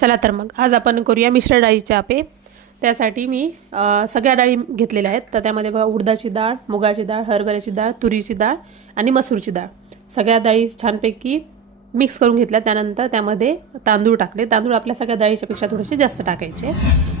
चला तर मग आज आपण करूया मिश्र डाळीचे आपे। त्यासाठी मी सगळ्या डाळी घेतलेल्या आहेत। तर त्यामध्ये बघा उडदाची डाळ, मुगाची डाळ, हरभऱ्याची डाळ, तुरीची डाळ आणि मसूरची डाळ, सगळ्या डाळी छानपैकी मिक्स करून घेतल्या। त्यानंतर त्यामध्ये तांदूळ टाकले। तांदूळ आपल्या सगळ्या डाळीच्या पेक्षा थोडेसे जास्त टाकायचे।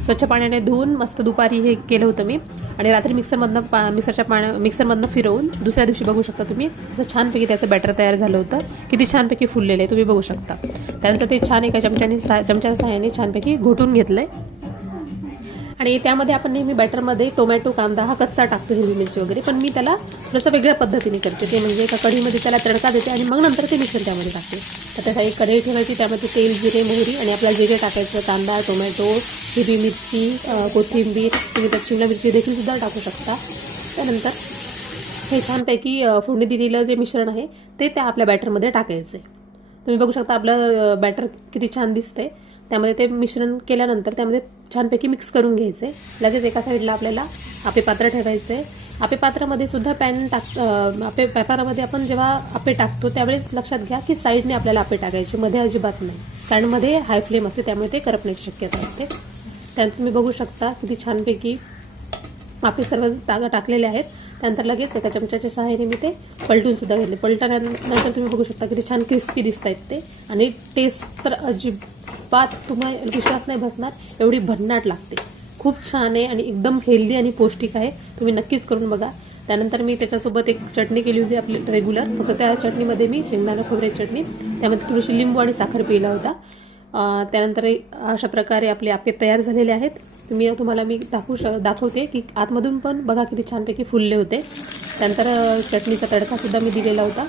स्वच्छ पाण्याने धुवून मस्त दुपारी हे केलं होतं मी, आणि रात्री मिक्सरमधनं फिरवून दुसऱ्या दिवशी बघू शकता तुम्ही छानपैकी त्याचं बॅटर तयार झालं होतं। किती छानपैकी फुललेलं आहे तुम्ही बघू शकता। त्यानंतर ते छान एका चमच्याच्या सहाय्याने छानपैकी घोटून घेतलंय। आणि त्यामध्ये आपण नेहमी बॅटरमध्ये टोमॅटो, कांदा हा कच्चा टाकतो, हिरवी मिरची वगैरे, पण मी त्याला थोडंसं वेगळ्या पद्धतीने करते। ते म्हणजे एका कढईमध्ये त्याला तडका देते आणि मग नंतर ते मिश्रण त्यामध्ये टाकते। तर त्याचा एक कढई ठेवायची, त्यामध्ये तेल, जिरे, मोहरी आणि आपल्याला जे जे टाकायचं कांदा, टोमॅटो, हिरवी मिरची, कोथिंबीर, तुम्ही त्यात शिमला मिरची देखील सुद्धा टाकू शकता। त्यानंतर हे छानपैकी फोडणी दिलेलं जे मिश्रण आहे ते त्या आपल्या बॅटरमध्ये टाकायचं आहे। तुम्ही बघू शकता आपलं बॅटर किती छान दिसतंय। त्यामध्ये ते मिश्रण केल्यानंतर त्यामध्ये छानपैकी मिक्स करून घ्यायचं आहे। लगेच एका साईडला आपल्याला आपे पात्र ठेवायचं आहे। आपे पात्रामध्ये सुद्धा आपे पात्रामध्ये आपण जेव्हा आपे टाकतो त्यावेळेस लक्षात घ्या की साईडने आपल्याला आपे टाकायचे, मध्ये अजिबात नाही, कारण मध्ये हाय फ्लेम असते, त्यामुळे ते करपण्याची शक्यता असते। त्यानंतर तुम्ही बघू शकता किती छानपैकी आपे सर्व टाकलेले आहेत। त्यानंतर लगेच एका चमच्याच्या सहाय्याने मी ते पलटून सुद्धा घेतले। पलटल्यानंतर तुम्ही बघू शकता किती छान क्रिस्पी दिसत आहेत ते, आणि टेस्ट तर अजिबात तुम्हाला विश्वास नाही बसणार, एवढी भन्नाट लागते। खूप छान आहे आणि एकदम हेल्दी आणि पौष्टिक आहे, तुम्ही नक्कीच करून बघा। त्यानंतर मी त्याच्यासोबत एक चटणी केली होती आपली रेग्युलर, फक्त त्या चटणीमध्ये मी शेंगदाणा खोबऱ्याची चटणी, त्यामध्ये थोडीशी लिंबू आणि साखर पिला होता। त्यानंतर अशा प्रकारे आपले आपे तयार झालेले आहेत। तुम्हाला मी दाखवते की आतमधून पण बघा किती छानपैकी फुलले होते। त्यानंतर चटणीचा तडका सुद्धा मी दिलेला होता।